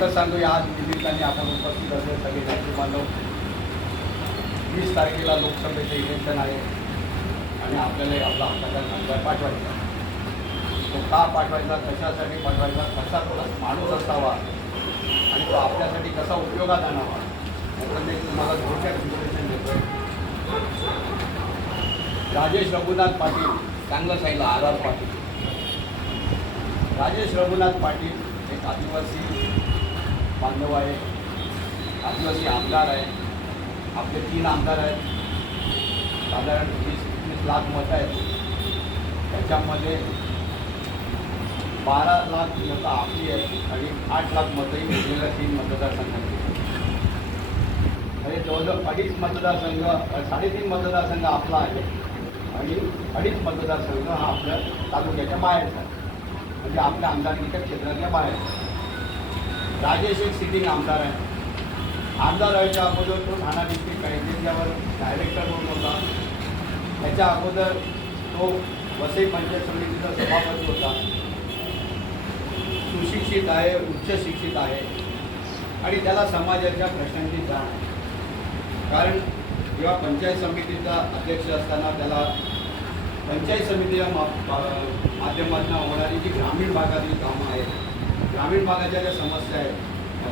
एकच सांगतो, या निमित्ताने आपण उपस्थित असलेले सगळे नेते बांधव, 20 तारखेला लोकसभेचे इलेक्शन आहे आणि आपल्याला आपला हक्काचा खासदार पाठवायचा. तो का पाठवायचा, कशासाठी पाठवायचा, कसा तो माणूस असावा आणि तो आपल्यासाठी कसा उपयोगात आणावा, याचं मी तुम्हाला थोडक्यात विश्लेषण देतो. राजेश रघुनाथ पाटील, चांगलं सांगितलं, आर पाटील. राजेश रघुनाथ पाटील एक आदिवासी बांधव आहे, आदिवासी आमदार आहे. आपले 3 आमदार आहेत, साधारण 20-21 लाख मतं आहेत. त्याच्यामध्ये 12 लाख मतं आपली आहेत आणि 8 लाख मतंही वेगवेगळ्या 3 मतदारसंघांची. म्हणजे जवळजवळ 2.5 मतदारसंघ, 3.5 मतदारसंघ आपला आहे आणि 2.5 मतदारसंघ हा आपल्या तालुक्याच्या बाहेरचा आहे, म्हणजे आपल्या आमदारकीच्या क्षेत्रातल्या बाहेर. राजेश एक सिटिंग आमदार आहे. आमदार व्हायच्या अगोदर तो ठाणा डिस्ट्रिक्ट बँकेच्यावर डायरेक्टर म्हणून होता. त्याच्या अगोदर तो वसई पंचायत समितीचा सभापती होता. सुशिक्षित आहे, उच्च शिक्षित आहे आणि त्याला समाजाच्या प्रश्नांची जाण आहे. कारण जेव्हा पंचायत समितीचा अध्यक्ष असताना त्याला पंचायत समितीच्या माध्यमातून होणारी जी ग्रामीण भागातील कामं आहेत, ग्रामीण भागाच्या ज्या समस्या आहेत,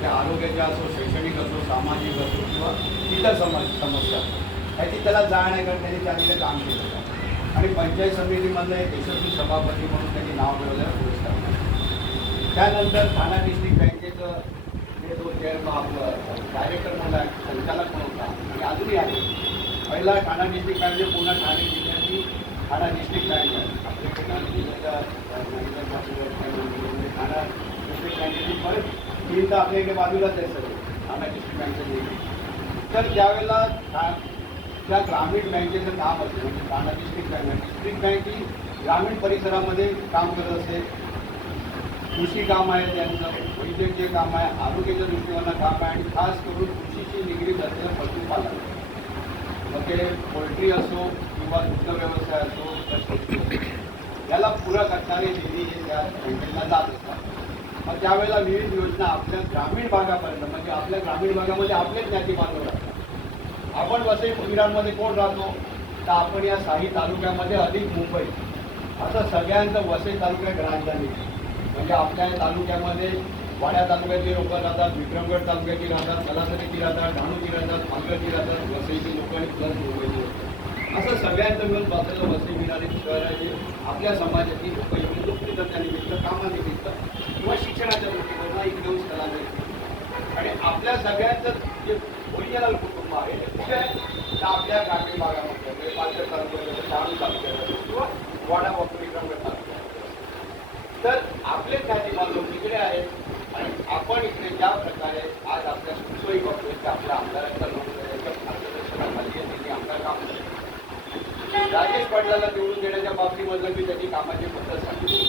त्या आरोग्याच्या असो, शैक्षणिक असो, सामाजिक असो किंवा इतर समस्या, ह्याची त्याला जाण आहे. कारण त्यांनी त्यामध्ये काम केलं होतं आणि पंचायत समितीमधलं एक यशस्वी सभापती म्हणून त्यांनी नाव मिळवलेला पुरस्कार. त्यानंतर ठाणा डिस्ट्रिक्ट बँकेचं जे तो आपलं डायरेक्टर म्हणून संचालक म्हणून होता आणि अजूनही आहे. पहिला ठाणा डिस्ट्रिक्ट बँक पूर्ण ठाणे जिल्ह्याची ठाणा डिस्ट्रिक्ट बँक आहे. आपल्याकडे ठाणे जिल्ह्याच्या ठाणा डिस्ट्रिक्ट बँकेची परत 3 तर आपल्या इकडे बाजूलाच आहे सगळे ठाणा डिस्ट्रिक्ट बँकेचे. तर त्यावेळेला त्या ग्रामीण बँकेचं काम असते, म्हणजे ठाणा डिस्ट्रिक्ट बँक ही ग्रामीण परिसरामध्ये काम करत असते. कृषी काम आहे त्यांचं, वैद्यकीय काम आहे, आरोग्याच्या दृष्टीनं काम आहे आणि खास करून कृषीशी निगडीत असलेलं पशुपालन, मग ते पोल्ट्री असो किंवा दुग्ध व्यवसाय असो, याला पूरक असणारे निधी हे त्या बँकेला जात असतात. मग त्यावेळेला विविध योजना आपल्या ग्रामीण भागापर्यंत, म्हणजे आपल्या ग्रामीण भागामध्ये आपलेच ज्ञाती बांधव राहतात. आपण वसई विरारमध्ये कोण राहतो, तर आपण या 6 तालुक्यामध्ये अधिक मुंबई असं सगळ्यांचं वसई तालुक्यात राजधानी, म्हणजे आपल्या तालुक्यामध्ये वाड्या तालुक्याची लोक राहतात, विक्रमगड तालुक्याची राहतात, कलासरीची राहतात, डहाणूची राहतात, पालघरची राहतात, वसईची लोक आणि प्लस मुंबईची लोक, असं सगळ्यांचं मिळून बसलेलं वसई विरार शहर आहे, जे आपल्या समाजाची लोक येऊन लोकप्रियता निमित्त, कामानिमित्त किंवा शिक्षणाच्या दृष्टीकोनाला इकडे येऊन स्थलांतरित. आणि आपल्या सगळ्यांचं जे ओरिजिनल कुटुंब आहे ते कुठे आहे, तर आपल्या ग्रामीण भागामध्ये, म्हणजे पालघर तालुक्यात, डहाणू तालुक्यात किंवा वाडा विक्रमगड तालुक्यात. तर आपले ज्ञाती बांधव तिकडे आहेत आणि आपण इकडे ज्या प्रकारे आज आपल्या सुखसोयी बघतोय की आपल्या आमदारांच्या लोकसभेच्या मार्गदर्शनाखाली त्यांनी आमदार काम केलं. राजेश पाटलाला निवडून देण्याच्या बाबतीमधलं मी त्यांनी कामाची पद्धत सांगितली.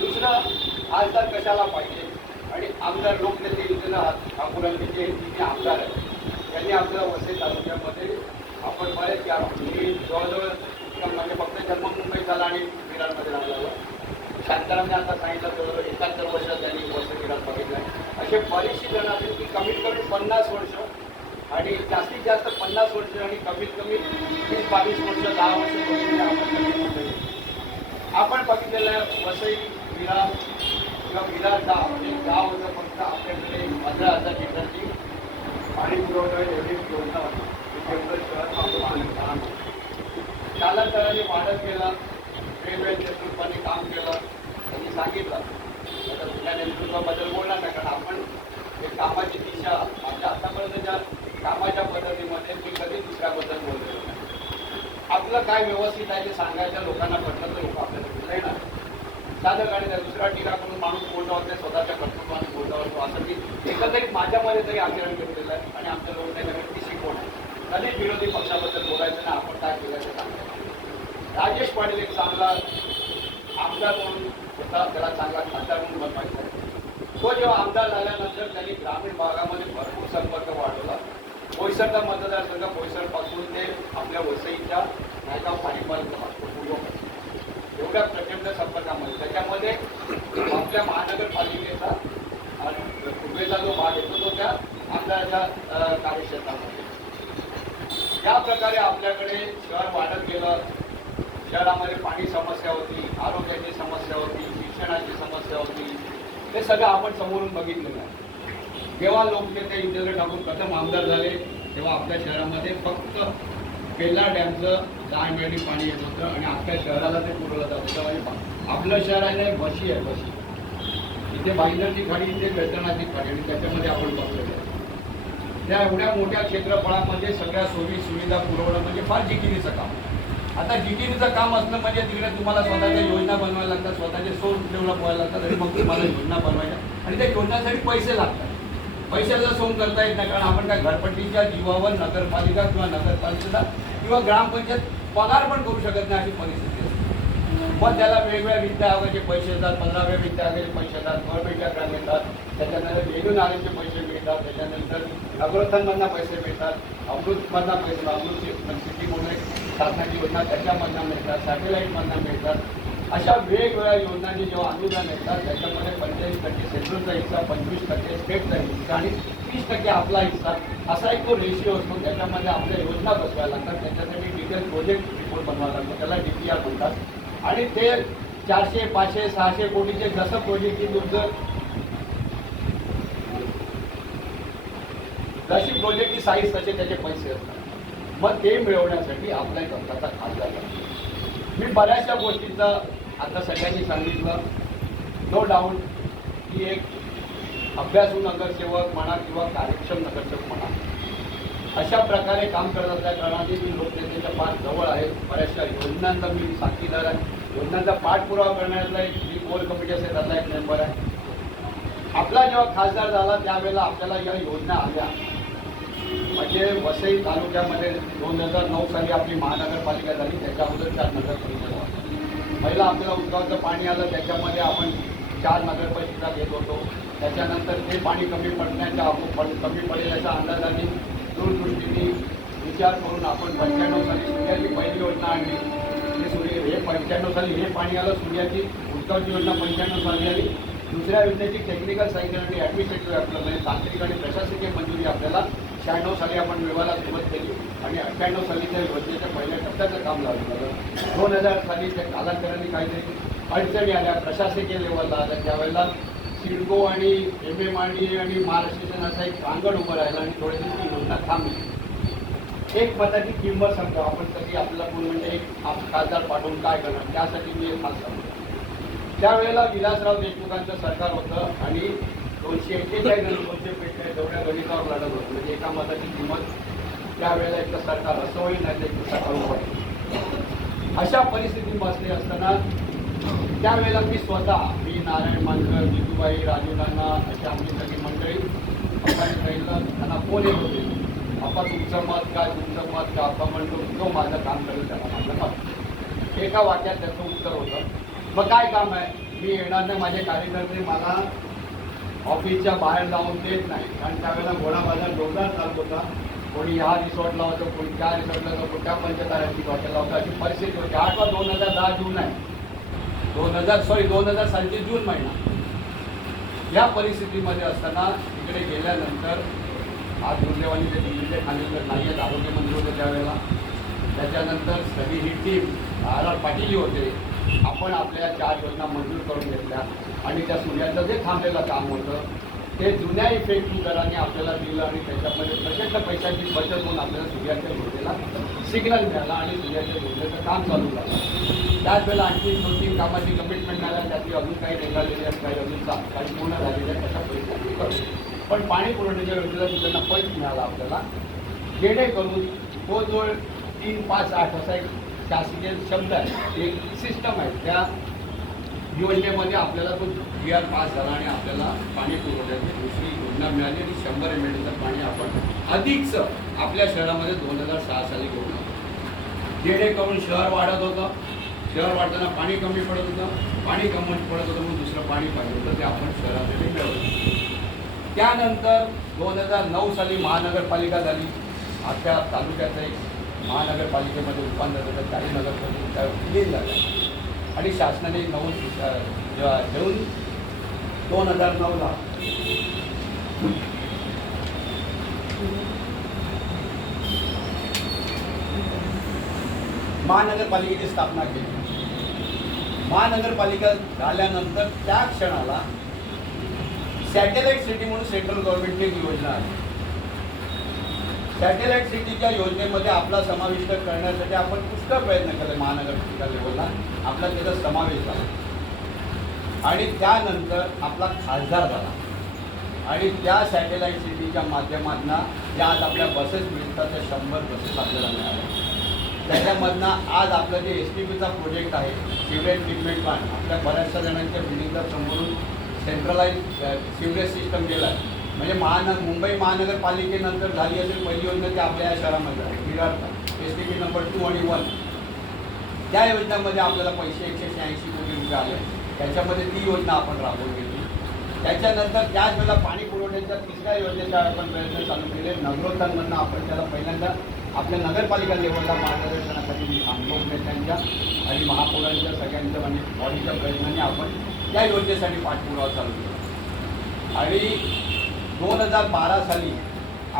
दुसरं, खासदार कशाला पाहिजे आणि आमदार लोकनेते योजना ठाकूरांचे जे आमदार आहेत त्यांनी आपल्या वसई तालुक्यामध्ये आपण बरेच जवळजवळ म्हणजे फक्त जन्म मुंबईत झाला आणि विरारमध्ये राहिला. शांतारामने आता सांगितलं जवळजवळ 71 वर्ष त्यांनी वसई विरार बघितलं आहे. असे बरेचसे जण असेल की कमीत कमी 50 वर्ष आणि जास्तीत जास्त 50 वर्ष आणि कमीत कमी 20-22 वर्ष, 10 वर्ष आपण बघितलेलं आहे. वसई विरार किंवा विरार गाव म्हणजे गाव होतं, फक्त आपल्याकडे 15,000 लिटरची पाणी पुरवठा एवढी योजना होती. कालांतराने वाढत गेला, वेगवेगळ्या नेतृत्वाने काम केलं. त्यांनी सांगितलं आता तुझ्या नेतृत्वाबद्दल बोलणार नाही, कारण आपण एक कामाची दिशा आपल्या आतापर्यंतच्या कामाच्या पद्धतीमध्ये मी कधी दुसऱ्याबद्दल बोललेलो नाही. आपलं काय व्यवस्थित आहे ते सांगायच्या लोकांना पडलं तर लोक आपल्याला कुठे येणार. साधं गाडी दुसरा टीका करून माणूस बोलता होते, स्वतःच्या कर्तृत्वाने बोलता होतो, असं की एकंदरीत माझ्यामध्ये तरी आचरण केलेलं आहे आणि आमच्या लोकांना ती शिकवण आहे. कधीच विरोधी पक्षाबद्दल बोलायचं नाही, आपण काय केलं ते सांगायचं. राजेश पाटील एक चांगला आमदार म्हणून होता, त्याला चांगला खासदार म्हणून बनवायचा. तो जेव्हा आमदार झाल्यानंतर त्यांनी ग्रामीण भागामध्ये भरपूर संपर्क वाढवला. बोईसरचा मतदारसंघ, बोईसरपासून ते आपल्या वसईच्या नायगाव पाणीपर्यंत पूर्व एवढ्या प्रचंड संपर्कामध्ये, त्याच्यामध्ये आपल्या महानगरपालिकेचा आणि रेल्वेचा जो भाग येतो तो त्या आपल्या कार्यक्षेत्रामध्ये. या प्रकारे आपल्याकडे शहर वाढत गेलं. शहरामध्ये पाणी समस्या होती, आरोग्याची समस्या होती, शिक्षणाची समस्या होती. हे सगळं आपण समोरून बघितलेलं आहे. जेव्हा लोक ते इंद्रजीत ठाकूर प्रथम आमदार झाले तेव्हा आपल्या शहरामध्ये फक्त पेल्ला डॅमचं 10 मिली पाणी येत होतं आणि आपल्या शहराला ते पुरवलं जात होतं. म्हणजे आपलं शहर आहे ना बशी आहे, बशी. इथे बाईंदरची खाडी, इथे बेळतणाची खाडी आणि त्याच्यामध्ये आपण बसलेलो आहे. त्या एवढ्या मोठ्या क्षेत्रफळामध्ये सगळ्या सोयी सुविधा पुरवणं म्हणजे फार जिकिरीचं काम. आता जिकिरीचं काम असणं म्हणजे तिकडे तुम्हाला स्वतःच्या योजना बनवायला लागतात, स्वतःचे सोर्स डेव्हलप व्हायला लागतात आणि मग तुम्हाला योजना बनवायच्या आणि त्या योजनासाठी पैसे लागतात. पैशाचा सोंग करता येत नाही, कारण आपण काय घरपट्टीच्या जीवावर नगरपालिका किंवा नगरपालिका किंवा ग्रामपंचायत पगार पण करू शकत नाही अशी परिस्थिती असते. मग त्याला वेगवेगळ्या वित्त आयोगाचे पैसे येतात, 15व्या वित्त आयोगाचे पैसे येतात, गव्हर्नमेंटच्या ग्रांट येतात, त्याच्यानंतर रेव्हेन्यू नाल्याचे पैसे मिळतात, त्याच्यानंतर नगरोत्थानमधनं पैसे मिळतात, अमृतमधनं पैसे, अमृत सिटीमुळे शासनाची योजना त्याच्यामधनं मिळतात, सॅटेलाईटमधनं मिळतात. अशा वेगवेगळ्या योजनांची जेव्हा अनुदान येतात त्याच्यामध्ये 45% सेंट्रलचा हिस्सा, 25% स्टेटचा हिस्सा आणि 30% आपला हिस्सा असा एक तो रेशिओ असतो. त्याच्यामध्ये आपल्या योजना बसवायला लागतात, त्याच्यासाठी डिटेल प्रोजेक्ट रिपोर्ट बनवायला लागतो, त्याला DPR म्हणतात. आणि ते 400, 500, 600 कोटीचे जसं प्रोजेक्टची तुमचं जशी प्रोजेक्टची साईज तसे त्याचे पैसे असतात. मग ते मिळवण्यासाठी आपला एक अंकाचा खासदार लागतो. मी बऱ्याचशा गोष्टीचा आता सगळ्यांनी सांगितलं. नो डाऊट की एक अभ्यासू नगरसेवक म्हणा किंवा कार्यक्षम नगरसेवक म्हणा अशा प्रकारे काम करत असल्या कारणाने मी लोकनेत्याच्या फार जवळ आहे. बऱ्याचशा योजनांचा मी साक्षीदार आहे. योजनांचा पाठपुरावा करण्यातला एक जी कोर कमिटी असेल त्यातला एक मेंबर आहे. आपला जेव्हा खासदार झाला त्यावेळेला आपल्याला या योजना आल्या. म्हणजे वसई तालुक्यामध्ये 2009 साली आपली महानगरपालिका झाली. त्याच्या अगोदर 4 नगरपालिका झाल्या. पहिला आपल्याला उद्गावचं पाणी आलं, त्याच्यामध्ये आपण 4 नगरपालिका घेत होतो. त्याच्यानंतर ते पाणी कमी पडण्याच्या कमी पडेल याच्या अंदाजाने दूरदृष्टीने विचार करून आपण 95 साली सूर्याची पहिली योजना आणली. हे 95 साली हे पाणी आलं. सूर्याची उद्गावची योजना 95 साली आली. दुसऱ्या योजनेची टेक्निकल सायकल आणि ॲडमिनिस्ट्रेटिव्ह आपल्याला तांत्रिक आणि प्रशासकीय मंजुरी आपल्याला 96 साली आपण मिळवायला सुरुवात केली आणि 98 साली त्या योजनेच्या पहिल्या टप्प्याचं काम लागलं. 2000 साली त्या कालांतराने काहीतरी अडचणी आल्या प्रशासकीय लेवलला आल्या. त्यावेळेला सिडको आणि MMRDA आणि महाराष्ट्र असा एक प्रांगण उभं राहिलं आणि थोडे दिवस ती योजना थांबली. एक मताची किंमत सांगतो आपण कधी आपल्याला कोण म्हणजे एक खासदार पाठवून काय करणार त्यासाठी मी एक खास सांगतो. त्यावेळेला विलासराव देशमुखांचं सरकार होतं आणि 241 आणि 245 एवढ्या गणितावर लढत होतं. म्हणजे एका मताची किंमत त्यावेळेला एक सरकार असं होईल नाही तर सरकार होईल. अशा परिस्थितीमध्ये असताना त्यावेळेला मी नारायण मानकर, जितूबाई, राजू नाना अशा आमची सगळी मंडळी त्यांना फोन येत होते. आपा तुमचं मत काय, तुमचं मत का? आपा म्हणतो जो माझं काम करेल त्याला माझं मत. एका वाक्यात त्याचं उत्तर होतं. मग काय काम आहे? मी येणार नाही, माझे कार्यकर्ते मला ऑफिसच्या बाहेर जाऊन देत नाही. कारण त्यावेळेला घोडा बाजार जोरदार चालत होता. कोणी ह्या रिसॉर्टला होतं, कोणी त्या रिसॉर्टला होतं, कोणत्या पंचतारांची हॉटेलला होतं. अशी परिस्थिती होती. 8/2010 जून आहे. 2000 सालची जून महिना. या परिस्थितीमध्ये असताना तिकडे गेल्यानंतर आज दुर्दैवाने ते दिल्लीचे खांदेकर नाही आहेत, आरोग्यमंत्री होते त्यावेळेला. त्याच्यानंतर सगळी ही टीम RR पाटील होते. आपण आपल्या 4 योजना मंजूर करून घेतल्या आणि त्या सूर्याचं जे थांबलेलं काम होतं ते जुन्या इफेक्टिव्ह दराने आपल्याला दिलं आणि त्याच्यामध्ये प्रचंड पैशाची बचत होऊन आपल्याला सूर्याच्या योजनेला सिग्नल मिळाला आणि सूर्याच्या योजनेचं काम चालू झालं. त्याच वेळेला आणखी 2-3 कामाची कमिटमेंट मिळाल्या. त्यातली अजून काही निघालेली आहेत, काही अजून काही पूर्ण झालेली आहेत. अशा पैशाची करू पण पाणी पुरवठ्याच्या योजनेला त्यांना पैसे मिळाला आपल्याला. जेणेकरून तो जो 3-5-8 असा एक शासकीय शब्द आहे, एक सिस्टम आहे. त्या योजनेमध्ये आपल्याला तो GR पास झाला आणि आपल्याला पाणी पुरवठ्याची दुसरी योजना मिळाली आणि 100 MLचं पाणी आपण अधिकचं आपल्या शहरामध्ये 2006 साली घेऊन आलो. जेणेकरून शहर वाढत होतं. शहर वाढताना पाणी कमी पडत होतं. पाणी कमी पडत होतं म्हणून दुसरं पाणी पाहिजे होतं ते आपण शहरामध्ये मिळवलं. त्यानंतर 2009 साली महानगरपालिका झाली. अख्ख्या तालुक्याचं एक महानगरपालिकेमध्ये रूपांतर झालं. 40 नगरपालिका विलीन झाल्या आणि शासनाने घेऊन 2009ला महानगरपालिकेची स्थापना केली. महानगरपालिका झाल्यानंतर त्या क्षणाला सॅटेलाइट सिटी म्हणून सेंट्रल गव्हर्नमेंटची एक योजना आहे. सॅटेलाइट सिटीच्या योजनेमध्ये आपला समाविष्ट करण्यासाठी आपण पुष्कळ प्रयत्न केले. महानगरपालिका लेवलला आपला त्याचा समावेश झाला आणि त्यानंतर आपला खासदार झाला आणि त्या सॅटेलाइट सिटीच्या माध्यमातून ज्या आज आपल्या बसेस मिळतात त्या 100 बसेस आपल्याला मिळाल्या. त्याच्यामधनं आज आपलं जे STPचा प्रोजेक्ट आहे, सिवरेज ट्रीटमेंट प्लांट, आपल्या बऱ्याचशा जणांच्या बिल्डिंगचा समोरून सेंट्रलाइज सिवरेज सिस्टम गेला आहे. म्हणजे मुंबई महानगरपालिकेनंतर झाली असेल पहिली योजना ती आपल्या या शहरामध्ये आहे. विरारचा STP नंबर 2 आणि 1 त्या योजनेमध्ये आपल्याला पैसे 186 कोटी रुपये आले. त्याच्यामध्ये ती योजना आपण राबवून घेतली. त्याच्यानंतर त्याच वेळेला पाणी पुरवठ्याच्या तिसऱ्या योजनेचा आपण प्रयत्न चालू केले. नगरोत्थानमधनं आपण त्याला पहिल्यांदा आपल्या नगरपालिका लेवलला मार्गदर्शनासाठी नेत्यांच्या आणि महापौरांच्या सगळ्यांच्या आणि बॉडीच्या प्रयत्नांनी आपण त्या योजनेसाठी पाठपुरावा चालू केला. आणि 2012 साली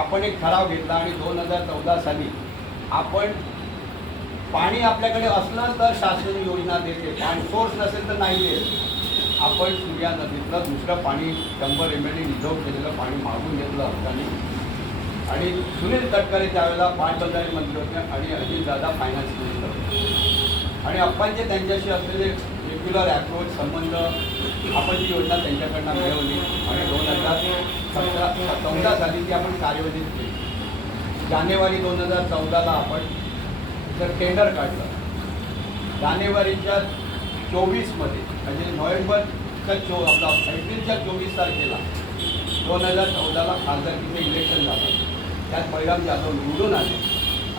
आपण एक ठराव घेतला आणि 2014 साली आपण पाणी आपल्याकडे असलं तर शासन योजना देते, पाणी सोर्स नसेल तर नाही देत. आपण सूर्या नदीतलं दुसरं पाणी 100 ML रिझर्व केलेलं पाणी मागून घेतलं हक्काने. आणि सुनील तटकरे त्यावेळेला पाटबंधारे मंत्री होते आणि अजितदादा फायनान्स मिनिस्टर होते. आणि अप्पांचे त्यांच्याशी असलेले रेग्युलर अप्रोच संबंध आपण ती योजना त्यांच्याकडनं मिळवली आणि 2014 साली ती आपण कार्यवहीत केली. जानेवारी 2014ला आपण जर टेंडर काढलं. जानेवारीच्या 24मध्ये म्हणजे नोव्हेंबरच्या एप्रिलच्या 24 तारखेला 2014ला खासदारकीचं इलेक्शन झालं. त्यात बळीराम जाधव निवडून आले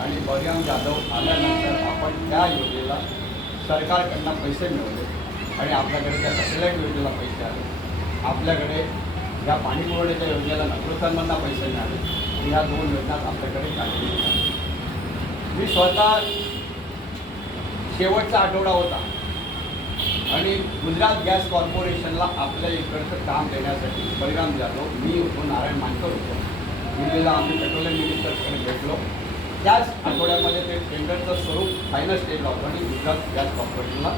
आणि बळीराम जाधव आल्यानंतर आपण त्या योजनेला सरकारकडनं पैसे मिळवले आणि आपल्याकडे त्या सॅटेलाईट योजनेला पैसे आले. आपल्याकडे या पाणी पुरवठ्याच्या योजनेला नगरोत्थानमधून पैसे मिळाले. ह्या 2 योजना आपल्याकडे काढलेल्या आहेत. मी स्वतः शेवटचा आठवडा होता आणि गुजरात गॅस कॉर्पोरेशनला आपल्या इकडचं काम देण्यासाठी बळीराम जाधव, मी होतो, नारायण मानकर होतो, दिल्लीला आम्ही पेट्रोलियम मिनिस्टरकडे भेटलो. त्याच आठवड्यामध्ये ते टेंडरचं स्वरूप फायनल स्टेजला होतं आणि गुजरात गॅस कॉर्पोरेशनला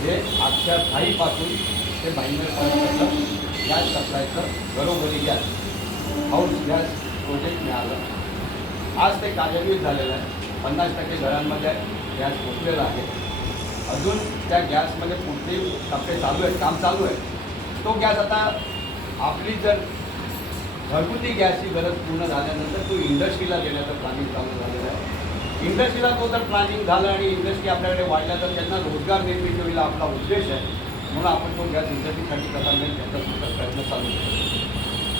हे अक्षर थाईपासून ते भाईंदरपर्यंतचं गॅस सप्लायचं घरोघरी गॅस हाऊस गॅस प्रोजेक्ट मिळालं. आज ते कार्यान्वित झालेलं आहे. 50% घरांमध्ये गॅस पोचलेला आहे. अजून त्या गॅसमध्ये पुढचे टप्पे चालू आहेत, काम चालू आहे. तो गॅस आता आपली जर घरगुती गॅसची गरज पूर्ण झाल्यानंतर तो इंडस्ट्रीला देण्याचं प्लॅनिंग चालू झालेलं आहे. इंडस्ट्रीला तो जर प्लॅनिंग झालं आणि इंडस्ट्री आपल्याकडे वाढल्या तर त्यांना रोजगार निर्मिती होईल आपला उद्देश आहे. म्हणून आपण तो गॅस इंडस्ट्रीसाठी कसा मिळेल त्याचा सुद्धा प्रयत्न चालू केला.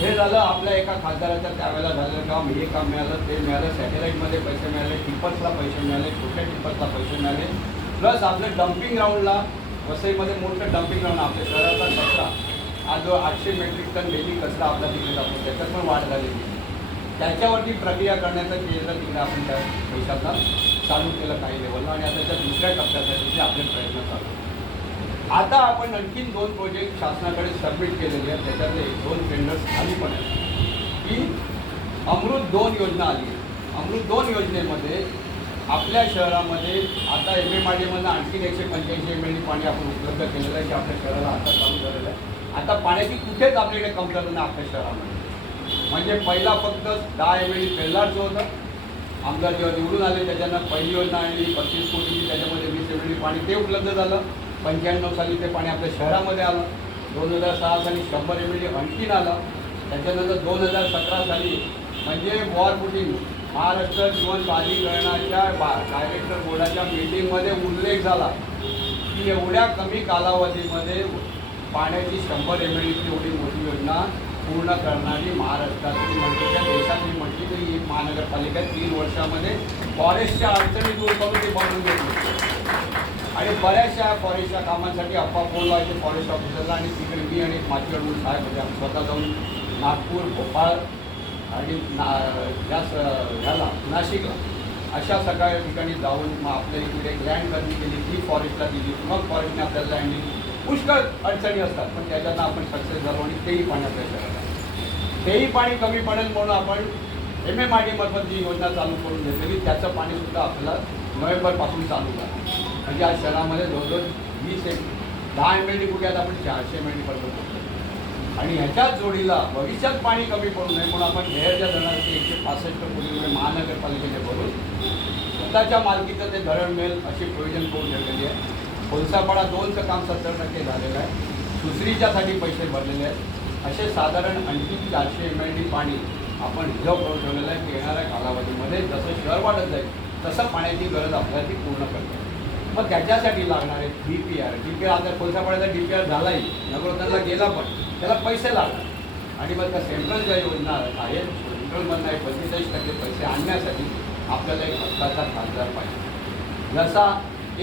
हे झालं आपल्या एका खासदाराच्या त्यावेळेला झालेलं काम. हे काम मिळालं, ते मिळालं. सॅटेलाईटमध्ये पैसे मिळाले, टिप्पर्सला पैसे मिळाले, छोट्या टिप्पर्सला पैसे मिळाले. प्लस आपल्या डम्पिंग ग्राउंडला वसईमध्ये मोठं डम्पिंग ग्राउंड आपल्या शहराचा कचरा आज जो 800 मेट्रिक टन डेली कचरा आपला तिकडे जातो त्याच्यात पण वाढ झालेली. त्याच्यावरती प्रक्रिया करण्याचं केलं तिकडे आपण त्या पैशाचा चालू केलं काही लेवलला आणि आता त्या दुसऱ्या टप्प्यासाठी आपले प्रयत्न चालू. आता आपण आणखीन 2 प्रोजेक्ट शासनाकडे सबमिट केलेले आहेत. त्याच्यातले 2 टेंडर्स खाली पण आहेत की अमृत 2 योजना आली. अमृत 2 योजनेमध्ये आपल्या शहरामध्ये आता MMRDमधनं आणखीन 185 ML पाणी आपण उपलब्ध केलेलं आहे की आपल्या शहराला आता चालू झालेलं आहे. आता पाण्याची कुठेच आपल्याकडे कमतरता नाही आपल्या शहरामध्ये. म्हणजे पहिला फक्त 10 ML बेल्लारचं होतं. आमदार जेव्हा निवडून आले त्याच्यानं पहिली योजना आणली 35 कोटीची, त्याच्यामध्ये 20 ML पाणी ते उपलब्ध झालं. 95 साली ते पाणी आपल्या शहरामध्ये आलं. 2006 साली 100 ML आणखीन आलं. त्याच्यानंतर 2017 साली म्हणजे वॉरपुटिंग महाराष्ट्र जीवन प्राधिकरणाच्या डायरेक्टर बोर्डाच्या मीटिंगमध्ये उल्लेख झाला की एवढ्या कमी कालावधीमध्ये पाण्याची 100 MLची एवढी मोठी योजना पूर्ण करणारी महाराष्ट्रातली म्हणजे त्या देशातली म्हटली तरी एक महानगरपालिका 3 वर्षामध्ये फॉरेस्टच्या अडचणी दूर करून ते बनवून घेतली. आणि बऱ्याचशा फॉरेस्टच्या कामांसाठी अप्पा फोन लावायचे फॉरेस्ट ऑफिसरला आणि तिकडे मी आणि माचीगड साहेब होते. आम्ही स्वतः जाऊन नागपूर, भोपाळ आणि ह्याला नाशिकला अशा सगळ्या ठिकाणी जाऊन मग आपल्या इकडे लँड खरेदी केली, ती फॉरेस्टला दिली, मग फॉरेस्टने आपल्याला लँड दिली. पुष्कळ अडचणी असतात पण त्याच्यानं आपण सक्सेस झालो आणि तेही पाणी आपल्या शहराला. तेही पाणी कमी पडेल म्हणून आपण MMRD मार्फत जी योजना चालू करून घेतलेली त्याचं पाणीसुद्धा आपल्याला नोव्हेंबरपासून चालू झालं. म्हणजे आज शहरामध्ये जवळजवळ 10 MLD कुठे आता आपण 400 MLD पर्यंत पोहोचतो. आणि ह्याच्याच जोडीला भविष्यात पाणी कमी पडू नये म्हणून आपण ढेरच्या धरणाचे 165 कोटी रुपये महानगरपालिकेने भरून स्वतःच्या मालकीचं ते धरण मिळेल अशी प्रोव्हिजन करून ठेवलेली आहे. कोलसापाडा 2चं काम 70% झालेलं आहे. दुसरीच्यासाठी पैसे भरलेले आहेत. असे साधारण आणखी 400 MLD पाणी आपण रिझर्व करून ठेवलेलं आहे की येणाऱ्या कालावधीमध्ये जसं शहर वाढत जाईल तसं पाण्याची गरज आपल्याला ती पूर्ण करते. मग त्याच्यासाठी लागणारे DPR आता कोलसापाड्याचा DPR झालाही, नगरोदरला गेला पण त्याला पैसे लागणार. आणि मग त्या सेंट्रल ज्या योजना आहेत सेंट्रलमधनं 45% पैसे आणण्यासाठी आपल्याला एक हक्काचा खासदार पाहिजे. जसा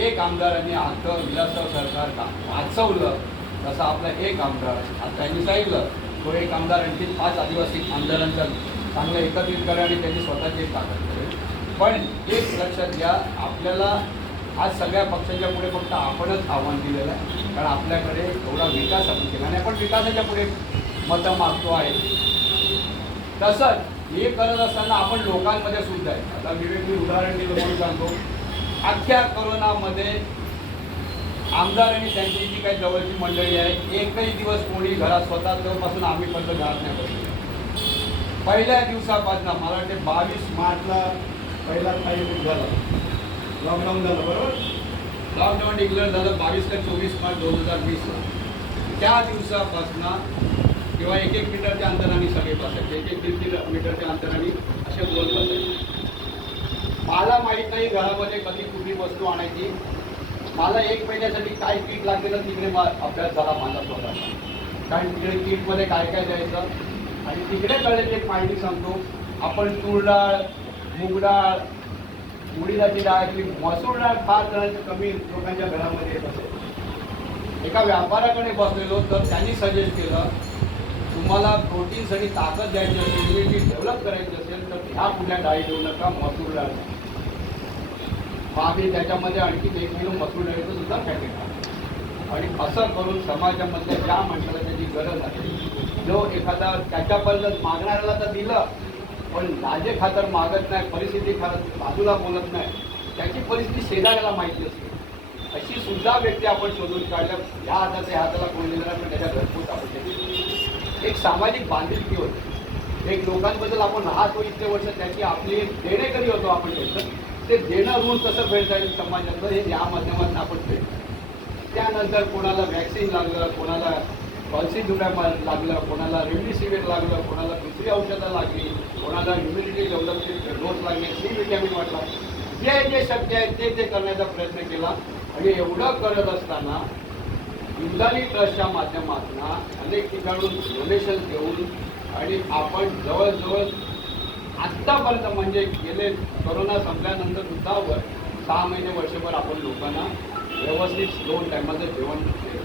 एक आमदारांनी अख्खं विलासराव सरकार का वाचवलं तसा आपला एक आमदार आता त्यांनी सांगितलं तो एक आमदार आणखी 5 आदिवासी आमदारांचा चांगलं एकत्रित करेल आणि त्यांनी स्वतःची एक ताकद करेल. पण एक लक्षात घ्या, आपल्याला आज सगळ्या पक्षांच्या पुढे फक्त आपणच आव्हान दिलेलं आहे. कारण आपल्याकडे एवढा विकास आपण केला आणि आपण विकासाच्या पुढे मतं मागतो आहे. तसंच हे करत असताना आपण लोकांमध्ये सुद्धा आहे. आता मी उदाहरण दिलं म्हणून सांगतो, अख्ख्या कोरोनामध्ये आमदार आणि त्यांची जी काही जवळची मंडळी आहे एकही दिवस कोणी घरात स्वतःपासून आम्ही पण घरात नाही बसलो. पहिल्या दिवसापासून मला वाटते 22 मार्चला पहिला काही झालं, लॉकडाऊन झालं बरोबर. लॉकडाऊन डिक्लेअर झालं 22 ते 24 मार्च 2020ला. त्या दिवसापासून किंवा 1-1 मीटरच्या अंतराने सगळे बसायचे, 1-1 मीटरच्या अंतराने असे बोल बसायचे. मला माहीत नाही घरामध्ये कधी कुठली वस्तू आणायची. मला 1 महिन्यासाठी काय किट लागलेलं तिकडे अभ्यास झाला माझा स्वतः. कारण तिकडे किटमध्ये काय काय द्यायचं आणि तिकडे कळलेली एक माहिती सांगतो. आपण तूर डाळ, मूग डाळ, उडीदाची डाळ किंवा मसूर डाळ फार जणांच्या कमी लोकांच्या घरामध्ये येत असेल. एका व्यापाऱ्याकडे बसलेलो तर त्यांनी सजेस्ट केलं तुम्हाला प्रोटीन्स आणि ताकद द्यायची असेल, इम्युनिटी डेव्हलप करायची असेल तर ह्या कुठल्या डाळी देऊ नका, मसूर डाळ. आम्ही त्याच्यामध्ये आणखी 1 किलो मसूर डाळीचं सुद्धा पॅकेट टाकतो. आणि असं करून समाजामधल्या ज्या माणसाला त्याची गरज आहे, जो एखादा त्याच्यापर्यंत मागणाऱ्याला तर दिलं पण लाजे खातर मागत नाही, परिस्थिती खातर बाजूला बोलत नाही, त्याची परिस्थिती शेजाऱ्याला माहिती असते, अशी सुद्धा व्यक्ती आपण शोधून काढल्या. ह्या हाताच्या हाताला कोण दिलं नाही पण त्याच्या घरपोच आपण त्याची एक सामाजिक बांधिलकी होती. एक लोकांबद्दल आपण राहतो इतके वर्ष त्याची आपली देणे कधी होतो आपण त्याचं ते देणं ऋण कसं फेडता येईल समाजातलं हे या माध्यमातून आपण फेडतो. त्यानंतर कोणाला वॅक्सिन लागलं, कोणाला पॉलिसीजुड्या लागलं, कोणाला रेमडेसिवीर लागलं, कोणाला दुसरी औषधं लागली, कोणाला इम्युनिटी डेव्हलपचे डोस लागले, सी व्हिटॅमिन वाटला. जे जे शक्य आहे ते करण्याचा प्रयत्न केला. आणि एवढं करत असताना इंदानी ट्रस्टच्या माध्यमातून अनेक ठिकाणून डोनेशन घेऊन आणि आपण जवळजवळ आत्तापर्यंत म्हणजे गेले कोरोना संपल्यानंतर सुद्धा 6 महिने वर्षभर आपण लोकांना व्यवस्थित 2 टायमाचं जेवण देतो.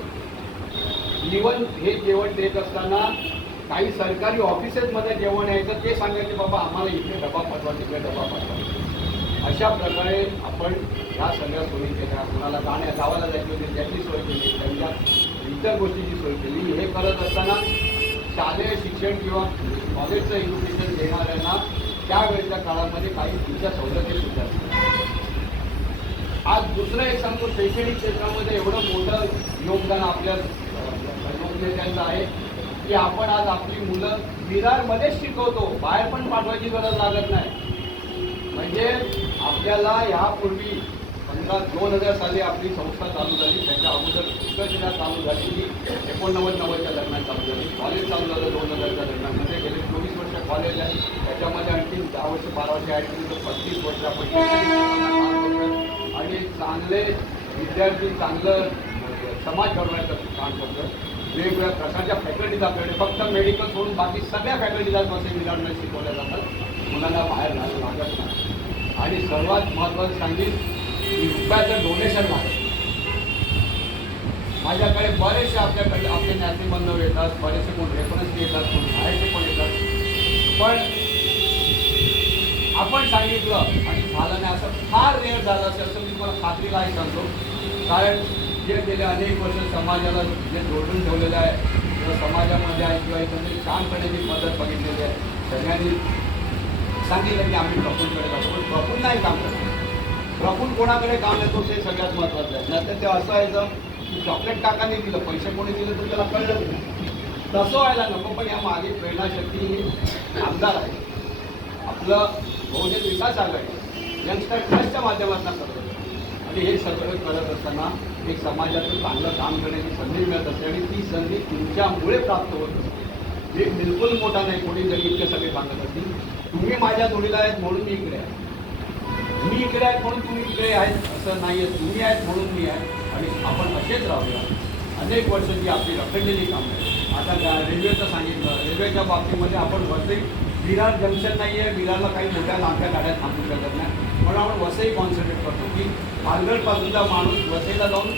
इव्हन हे जेवण देत असताना काही सरकारी ऑफिसेसमध्ये जेवण यायचं ते सांगायचे बाबा आम्हाला इथे डबा पाठवा, तिकडे डबा पाठवा. अशा प्रकारे आपण ह्या सगळ्या सोयी केल्या. कोणाला गावाला जायची होती त्याची सोय केली, त्यांच्या इतर गोष्टीची सोय केली. हे करत असताना शालेय शिक्षण किंवा कॉलेजचं एज्युकेशन देणाऱ्यांना त्यावेळेच्या काळामध्ये काही तुमच्या सवलती सुद्धा. आज दुसरं एक सांगतो, शैक्षणिक क्षेत्रामध्ये एवढं मोठं योगदान आपल्या लोकनेत्यांचं आहे की आपण आज आपली मुलं विरारमध्येच शिकवतो, बाहेर पण पाठवायची गरज लागत नाही. म्हणजे आपल्याला ह्यापूर्वी 2000 साली आपली संस्था चालू झाली. त्याच्या अगोदर विकसिता चालू झाली की 89-90च्या दरम्यान चालू झाली. कॉलेज चालू झालं 2000च्या दरम्यानमध्ये. गेले 24 वर्ष कॉलेज आहे, त्याच्यामध्ये आणखी 10 वर्ष 12 वर्ष ॲड केली तर 35 वर्ष आपण. आणि चांगले विद्यार्थी, चांगलं समाज घडवण्याचं काम करतो. वेगवेगळ्या प्रकारच्या फॅकल्टीज आपल्याकडे, फक्त मेडिकल सोडून बाकी सगळ्या फॅकल्टीज आजपासून विरारमध्ये शिकवल्या जातात. मुलांना बाहेर जायला लागत नाही. आणि सर्वात महत्त्वाचं सांगेल की रुपयाचं डोनेशन लागतं. माझ्याकडे बरेचसे आपल्याकडे आपले ज्ञाती बांधव येतात, बरेचसे कोण रेफरन्स येतात, कोण बाहेरचे पण येतात. पण आपण सांगितलं आणि झालं नाही असं फार रेअर झालं असेल असं मी तुम्हाला खात्रीलाही सांगतो. कारण जे गेले अनेक वर्ष समाजाला जे जोडून ठेवलेलं आहे किंवा समाजामध्ये आहे किंवा एकंदरीत काम करण्याची पद्धत बघितलेली आहे. सगळ्यांनी सांगितलं की आम्ही प्रफुल्लकडे जातो, पण प्रफुल्ल नाही काम करतो. प्रफुल्ल कोणाकडे काम येतो ते सगळ्यात महत्त्वाचं आहे. नाहीतर ते असं व्हायचं की चॉकलेट काकाने दिलं, पैसे कोणी दिलं तर त्याला कळलंच नाही. तसं व्हायला नको. पण या मागे प्रेरणाशक्ती ही आमदार आहे. आपलं बहुजन विकास आघाडी यंगस्टर ट्रस्टच्या माध्यमातून करत असतं आणि हे सगळं करत असताना एक समाजातून चांगलं काम करण्याची संधी मिळत असते आणि ती संधी तुमच्यामुळे प्राप्त होत असते. हे बिलकुल मोठा नाही. कोणी जरी इतके सगळे सांगत असतील तुम्ही माझ्या जोडीला आहेत म्हणून मी इकडे आहे, मी इकडे आहेत म्हणून तुम्ही इकडे आहेत असं नाही आहे. तुम्ही आहेत म्हणून मी आहे आणि आपण असेच राहूया. अनेक वर्ष जी आपली रखडलेली कामं आहेत. आता रेल्वेचं सांगितलं, रेल्वेच्या बाबतीमध्ये आपण वसई विरार जंक्शन नाही आहे, विरारला काही मोठ्या लांब्या गाड्या थांबू शकत नाही म्हणून आपण वसई कॉन्सन्ट्रेट करतो की पालघरपासूनचा माणूस वसईला जाऊन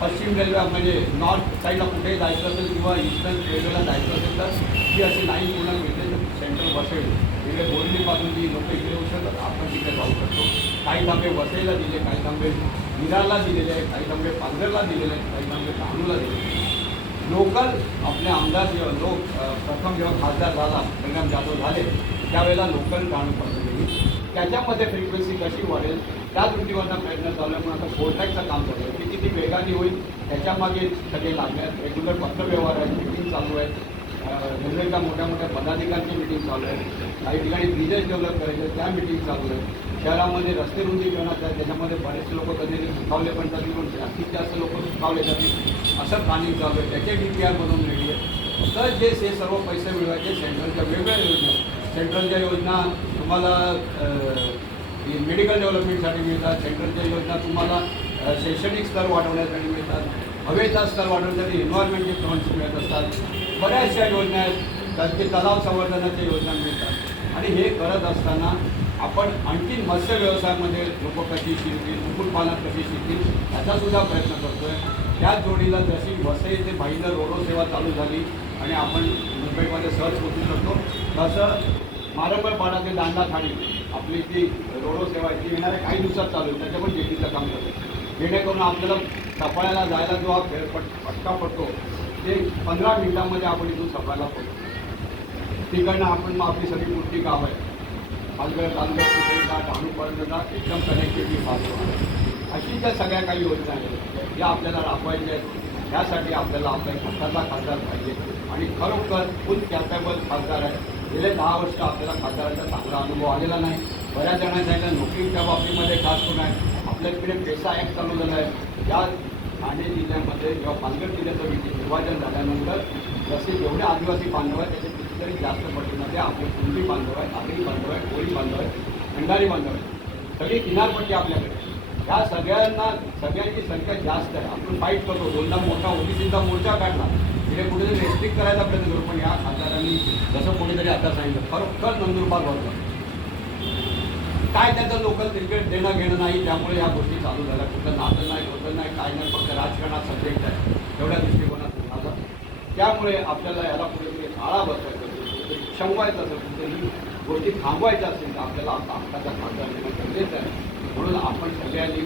पश्चिम रेल्वे म्हणजे नॉर्थ साईडला कुठे जायचं असेल किंवा ईस्टर्न रेल्वेला जायचं असेल तर ही अशी लाईन पूर्ण मिळते. सेंट्रल वसई इकडे बोरिवलीपासून जी लोक इकडे येऊ शकतात आपण तिकडे जाऊ शकतो. काही थांबे वसईला दिले, काही थांबे विरारला दिलेले आहे, काही थांबे पालघरला दिलेले आहेत, काही थांबे डहाणूला दिलेले. लोकल आपले आमदार जेव्हा प्रथम जेव्हा खासदार झाला संग्राम जाधव झाले त्यावेळेला लोकल डहाणू पडली गेली. त्याच्यामध्ये फ्रिक्वेन्सी कशी वाढेल त्या दृष्टीवरचा प्रयत्न चालू आहे. म्हणून आता फोरट्रॅकचं काम चालू आहे. ते किती वेगाने होईल त्याच्यामागे सगळे लागले आहेत. रेग्युलर पत्रव्यवहार आहेत, मीटिंग चालू आहेत. रेल्वेच्या मोठ्या मोठ्या पदाधिकाऱ्यांची मीटिंग चालू आहे. काही ठिकाणी ब्रिजेस डेव्हलप करायचे त्या मीटिंग चालू आहे. शहरामध्ये रस्ते रुंदीकरणाचं आहे, त्याच्यामध्ये बरेचसे लोक कधी सुखावले पण जातील, पण जास्तीत जास्त लोक सुखावले जातील असं प्लॅनिंग चालू आहे. त्याचे DPR बनवून रेडी आहे. तर जे सर्व पैसे मिळवायचे सेंट्रलच्या वेगवेगळ्या योजना, सेंट्रलच्या योजना तुम्हाला मेडिकल डेव्हलपमेंटसाठी मिळतात, सेंट्रलच्या योजना तुम्हाला शैक्षणिक स्तर वाढवण्यासाठी मिळतात, हवेचा स्तर वाढवण्यासाठी एन्व्हायरमेंटचे फंड्स मिळत असतात. बऱ्याचशा योजना आहेत, त्याचे तलाव संवर्धनाच्या योजना मिळतात आणि हे करत असताना आपण आणखी मत्स्य व्यवसायामध्ये लोक कशी शिकतील, कुक्कुटपालन कशी शिकतील याचासुद्धा प्रयत्न करतो आहे. त्याच जोडीला जशी वसई ते भाईंदर रोरो सेवा चालू झाली आणि आपण मुंबईमध्ये सहज पोचू शकतो तसं मारंबळपाडा ते दांडा ठाणे आपली जी रोरो सेवा आहे ती येणाऱ्या काही दिवसात चालू आहे. त्याच्या पण जेटीचं काम करतो जेणेकरून आपल्याला सफाळ्याला जायला जो हा फटका पडतो ते 15 मिनिटांमध्ये आपण इथून सफाळ्याला पडतो. तिकडनं आपण मग आपली सगळी मोठी गाव आहे पालघर तालुक्यात कुठे जा डहाणूपर्यंत एकदम कनेक्टिव्हिटी फास्ट अशी ज्या सगळ्या काही योजना आहेत या आपल्याला राबवायच्या आहेत. त्यासाठी आपल्याला आपल्या खासदारला खासदार पाहिजे आणि खरोखर फुल कॅपेबल खासदार आहे. गेले 10 वर्ष आपल्याला खासदाराचा चांगला अनुभव आलेला नाही. बऱ्याच जणांच्या नोकरीच्या बाबतीमध्ये खास करून आहे. आपल्या तिकडे पेसा ॲक्ट चालू झाला आहे. या ठाणे जिल्ह्यामध्ये जेव्हा पालघर जिल्ह्याचं विभाजन झाल्यानंतर जसे जेवढे आदिवासी बांधव आहेत त्याचे कितीतरी जास्त पटीमध्ये आपले कुंडी बांधव आहेत, आगरी बांधव आहेत, कोळी बांधव आहेत, अंधारी बांधव आहेत, सगळी किनारपट्टी आपल्याकडे. ह्या सगळ्यांची संख्या जास्त आहे. आपण फाईट करतो, दोनदा मोठा ओबीसीचा मोर्चा काढला तिथे कुठेतरी रेस्ट्रिक्ट करायचा प्रयत्न करू, पण या खासदारांनी जसं कोणीतरी आता सांगितलं खरोखर नंदुरबार भरलं काय त्याचं लोकल क्रिकेट देणं घेणं नाही. त्यामुळे ह्या गोष्टी चालू झाल्या. कुठं नातं नाही, होतं नाही, काय नाही, फक्त राजकारणात सब्जेक्ट आहे एवढ्या दृष्टिकोनातून झालं. त्यामुळे आपल्याला याला कुठेतरी आळा बसायचा असेल, शमवायचं असेल, कुठेतरी गोष्टी थांबवायच्या असेल तर आपल्याला आता हक्काचा खासदार देणं गरजेचं आहे. म्हणून आपण सगळ्यांनी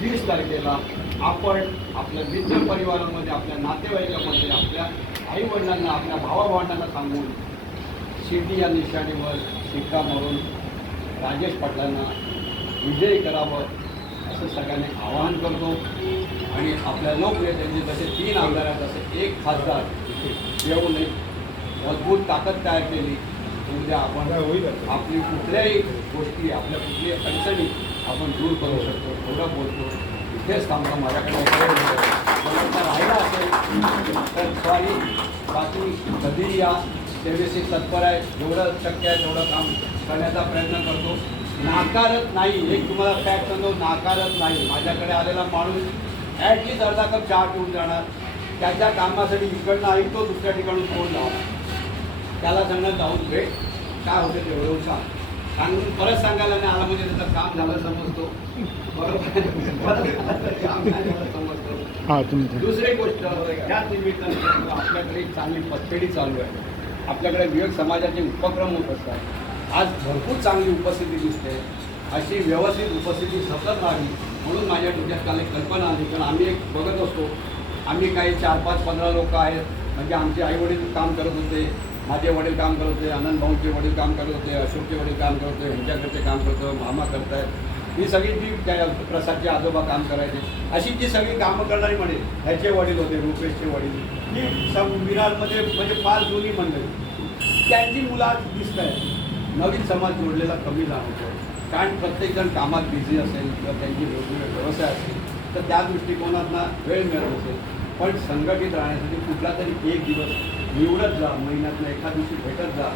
20 तारखेला आपण आपल्या मित्र परिवारामध्ये, आपल्या नातेवाईकामध्ये, आपल्या आईवडिलांना, आपल्या भावाभावांना सांगून शिर्डी या निशाणीवर शिक्का मारून राजेश पाटलांना विजयी करावं असं सगळ्यांनी आवाहन करतो. आणि आपल्या लोकनेत्यांनी जसे 3 आमदार आहेत तसे 1 खासदार इथे येऊन एक मजबूत ताकद तयार केली उद्या आपण आपली कुठल्याही गोष्टी, आपल्या कुठल्याही अडचणी आपण दूर करू शकतो. एवढं बोलतो. इथेच थांबतो. माझ्याकडे राहिला असेल तर सॉरी. बाकी कधीही या सेवेशी तत्पर आहे. जेवढं शक्य आहे तेवढं काम करण्याचा प्रयत्न करतो. नाकारत नाही. एक तुम्हाला फॅक्ट सांगतो, नाकारत नाही. माझ्याकडे आलेला माणूस ॲटलीस्ट अर्धा कप चहा पिऊन जाणार. त्याच्या कामासाठी इकडनं ऐकतो, दुसऱ्या ठिकाणून फोन लावणार. त्याला सांगणं जाऊन भेट काय होते तेवढं सांगून परत सांगायला नाही आला म्हणजे त्याचं काम झालं समजतो. बरोबर काम नाही झालं समजतो. दुसरी गोष्ट त्याच निमित्तानं आपल्याकडे चांगली पतपेढी चालू आहे. आपल्याकडे विवेक समाजाचे उपक्रम होत असतात. आज भरपूर चांगली उपस्थिती दिसते. अशी व्यवस्थित उपस्थिती सतत राहावी म्हणून माझ्या डोक्यात काल एक कल्पना आली. कारण आम्ही एक बघत असतो आम्ही काही 4-5-15 लोक आहेत, म्हणजे आमचे आईवडील काम करत होते, माझे वडील काम करत होते, आनंद भाऊंचे वडील काम करत होते, अशोकचे वडील काम करत होते, ह्यांच्याकडचे काम करतो, मामा करतायत, ही सगळी जी त्या प्रसादचे आजोबा काम करायचे, अशी जी सगळी कामं करणारी मंडळी, ह्याचे वडील होते, रुपेशचे वडील, ही विरारमध्ये म्हणजे फार जुनी मंडळी, त्यांची मुलं आज दिसत आहेत. नवीन समाज जोडलेला कमी जाणवतो, कारण प्रत्येकजण कामात बिझी असेल किंवा त्यांची वेगवेगळे व्यवसाय असेल तर त्या दृष्टिकोनातनं वेळ मिळत असेल. पण संघटित राहण्यासाठी कुठला तरी एक दिवस निवडत जा, महिन्यातनं एका दिवशी भेटत जा.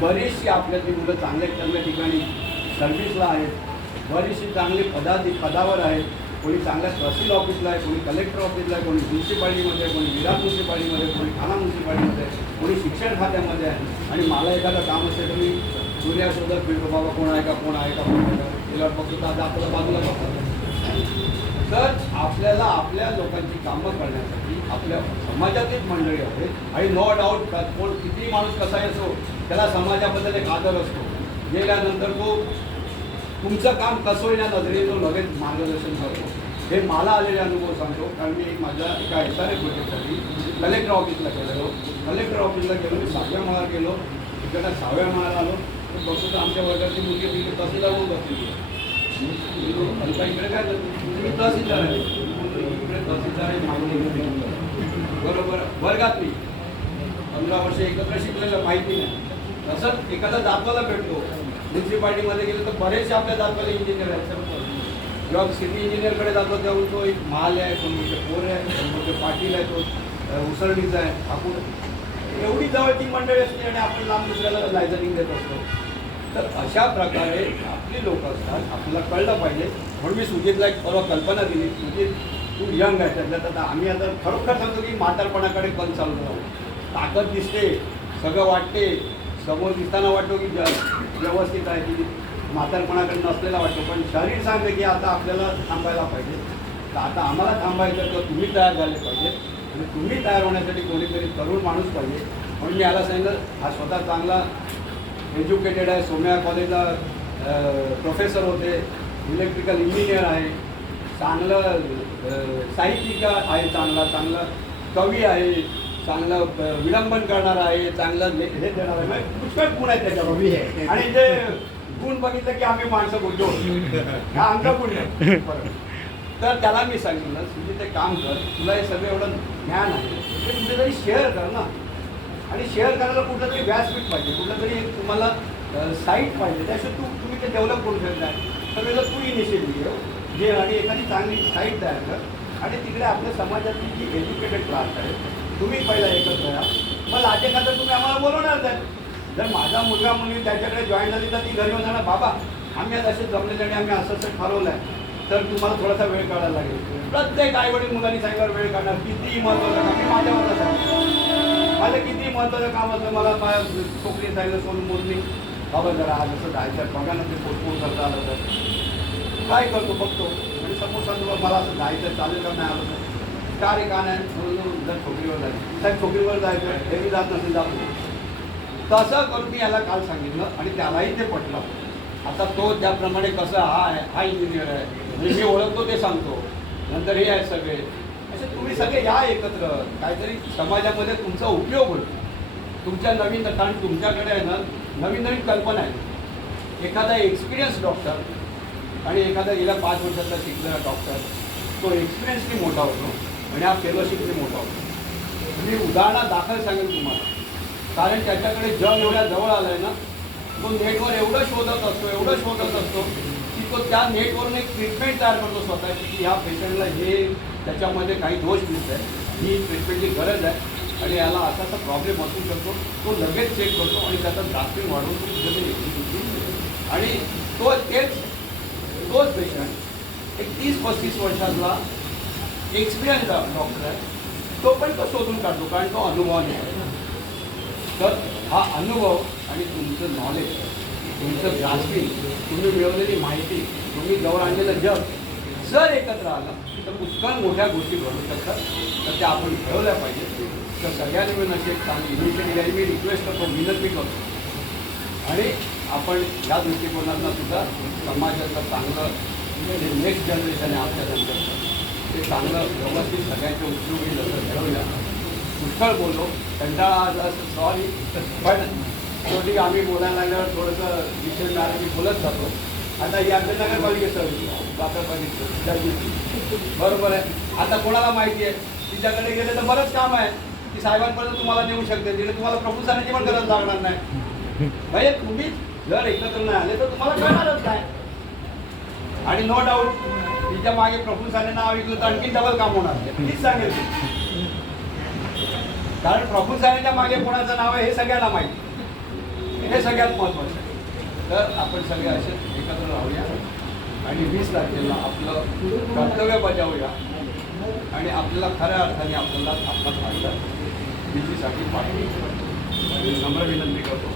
बरीचशी आपल्यातली मुलं चांगल्या ठिकाणी सर्व्हिसला आहेत, बरीचशी चांगली पदावर आहेत, कोणी चांगल्या तहसील ऑफिसला आहे, कोणी कलेक्टर ऑफिसला आहे, कोणी म्युन्सिपाल्टीमध्ये, कोणी विरार म्युन्सिपाल्टीमध्ये, कोणी ठाणा म्युन्सिपाल्टीमध्ये, कोणी शिक्षण खात्यामध्ये आहे. आणि मला एखादं काम असेल तर मी सूर्या शोधत फिरतो, बाबा कोण आहे का कोण आहे का कोण आहे का, तिला फक्त आता आपल्या बाजूला बघतात. तर आपल्याला आपल्या लोकांची कामं करण्यासाठी आपल्या समाजातील मंडळी आहेत. आणि नो डाऊट कोण किती माणूस कसाही असो त्याला समाजाबद्दल एक आदर असतो. गेल्यानंतर तो तुमचं काम कसं होईल या नजरेने तो लगेच मार्गदर्शन करतो. हे मला आलेले अनुभव सांगतो, कारण मी माझ्या एका SRA प्रोजेक्टसाठी कलेक्टर ऑफिसला गेलेलो. कलेक्टर ऑफिसला गेलो, मी 7व्या माळावर गेलो, तिकडे 6व्या माळाला आलो तर बघतो तर आमच्या वर्गाची मुलगी तिकडे तहसीलदार होऊन बसली. अल्पा इकडे काय तुम्ही तहसीलदार आहे, इकडे तहसीलदार आहे मागणी बरोबर. वर्गात मी 15 वर्ष एकत्र शिकलेलं माहिती नाही. तसंच एखादा जातवाला भेटतो, म्युन्सिपाल्टीमध्ये गेलो तर बरेचसे आपल्या जातवाले इंजिनियर आहेत. जेव्हा सिटी इंजिनियरकडे जातो तेव्हा तो एक महाल आहे, कोण म्हणजे पोर आहे, कोण म्हणजे पाटील आहे, तो उसरणीचा आहे. आपण एवढी जवळची मंडळी असते आणि आपण लांब दुसऱ्याला लायझनिंग देत असतो. तर अशा प्रकारे आपली लोक असतात, आपल्याला कळलं पाहिजे. म्हणून मी सुजितला एक परवा कल्पना दिली, सुजित तू यंग आहे, त्याच्यात आता आम्ही आता खरोखर सांगतो की म्हातारपणाकडे कल चालू राहू. ताकद दिसते, सगळं वाटते, समोर दिसताना वाटतो की व्यवस्थित आहे, की म्हातारपणाकडे नसलेला वाटतो. पण शरीर सांगते की आता आपल्याला थांबायला पाहिजे. तर आता आम्हाला थांबायचं तर तुम्ही तयार झाले पाहिजे आणि तुम्ही तयार होण्यासाठी कोणीतरी तरुण माणूस पाहिजे. म्हणून मी याला सांगितलं, हा स्वतः चांगला एज्युकेटेड आहे, सोम्या कॉलेजला प्रोफेसर होते, इलेक्ट्रिकल इंजिनियर आहे, चांगलं साहित्यिक आहे, चांगला कवी आहे, चांगलं विडंबन करणार आहे, चांगलं हे देणार आहे. पुष्कळ गुण आहेत त्याच्यावर. आणि जे गुण बघितलं की आम्ही माणसं बोलतो हा आमचा गुण आहे. तर त्याला मी सांगितलं, तुझे ते काम कर, तुला हे सगळं एवढं ज्ञान आहे ते कुठेतरी शेअर कर ना. आणि शेअर करायला कुठलं तरी व्यासपीठ पाहिजे, कुठलं तरी एक तुम्हाला साईट पाहिजे. त्याशिवाय तुम्ही ते डेव्हलप करू शकत नाही. तर त्याला तू इनिशिएटिव्ह घे जे आणि एखादी चांगली साईट तयार कर आणि तिकडे आपल्या समाजातली जी एज्युकेटेड क्लास आहे तुम्ही पहिला एकत्र राहा. मग लाटे खातर तुम्ही आम्हाला बोलवणार आहे. जर माझा मुलगा मुलगी त्याच्याकडे जॉईन झाली तर ती घरी येऊन जाणार, बाबा आम्ही आज असे जमलेले आणि आम्ही असं ठरवलं आहे, तर तुम्हाला थोडासा वेळ काढायला लागेल. प्रत्येक आईवडील मुलांनी सांगितलं वेळ काढणार. कितीही महत्त्वाचं काम मी माझ्यावरच सांगतो, माझं कितीही महत्त्वाचं काम असलं मला छोकरी सांगितलं सोनू मोजणी, बाबा जरा आज असं जायचं बघा ना, ते पोटपोट करता आलं तर काय करतो बघतो. आणि समोर सांगतो मला असं जायचं चालेल का नाही आलं तर का रे का नाही, जर छोकरीवर जायचं साहेब छोकरीवर जायचं हे मी जात नसेल जातो. तसं करून मी याला काल सांगितलं आणि त्यालाही ते पटलं. आता तो त्याप्रमाणे कसं हा इंजिनियर आहे म्हणजे मी ओळखतो ते सांगतो, नंतर हे आहेत सगळे असे तुम्ही सगळे या एकत्र, काहीतरी समाजामध्ये तुमचा उपयोग होईल. तुमच्या नवीन कारण तुमच्याकडे आहे ना नवीन कल्पना आहे. एखादा एक्सपिरियन्स डॉक्टर आणि एखादा गेल्या 5 वर्षाचा शिकलेला डॉक्टर तो एक्सपिरियन्सनी मोठा होतो आणि हा फेलोशिपनी मोठा होतो. मी उदाहरणादाखल सांगेन तुम्हाला, कारण त्याच्याकडे जग एवढ्या जवळ आलं आहे ना, तो नेटवर एवढं शोधत असतो की तो त्या नेटवरून एक ट्रीटमेंट तयार करतो स्वतःची की ह्या पेशंटला हे त्याच्यामध्ये काही दोष दिसत आहे, ही ट्रीटमेंटची गरज आहे आणि याला असा प्रॉब्लेम असू शकतो. तो लगेच चेक करतो आणि त्याचा ड्राफ्टिंग वाढवून तो कुठेतरी एक्झिक्यूट. आणि तोच पेशंट एक 30-35 वर्षातला एक्सपिरियन्स डॉक्टर आहे, तो पण तो शोधून काढतो कारण तो अनुभवाने आहे. तर हा अनुभव आणि तुमचं नॉलेज, तुमचं ग्रास्पिंग, तुम्ही मिळवलेली माहिती, तुम्ही जवळ आणलेलं जग जर एकत्र आलं तर पुष्कळ मोठ्या गोष्टी घडू शकतात. तर त्या आपण ठेवल्या पाहिजे. तर सगळ्यांनी मिळून अशी एक चांगली इनिशिएटिव्ह घ्यायला मी रिक्वेस्ट करतो, विनंती करतो. आणि आपण या दृष्टिकोनातनं सुद्धा समाजाचं चांगलं जे नेक्स्ट जनरेशन आहे आपल्यानंतर ते चांगलं व्यवस्थित सगळ्यांच्या उपयोगी जसं ठरवूया. पुष्कळ बोललो, कंटाळा आला सॉरी, पण शेवटी आम्ही बोलायला लागल्यावर थोडंसं विषय मिळाला की बोलत जातो. आता ही आमच्या नगरपालिकेचं बरोबर आहे. आता कोणाला माहिती आहे तिच्याकडे गेले तर बरंच काम आहे की साहेबांपर्यंत तुम्हाला नेऊ शकते, तिथे तुम्हाला प्रभूसाण्याची पण गरज लागणार नाही. म्हणजे तुम्ही जर एकत्र नाही आले तर तुम्हाला कळणारच नाही. आणि नो डाऊट तिच्या मागे प्रफुल्ल साने नाव ऐकलं तर आणखी डबल काम होणार तीच सांगेल. कारण प्रफुल्ल सानेच्या मागे कोणाचं नाव आहे हे सगळ्यांना माहिती, हे सगळ्यात महत्त्वाचं आहे. तर आपण सगळे असे एकत्र राहूया आणि 20 तारखेला आपलं कर्तव्य बजावूया आणि आपल्याला खऱ्या अर्थाने आपल्याला आपला फायदा बीसीसाठी पाठवू. नम्र विनंती करतो.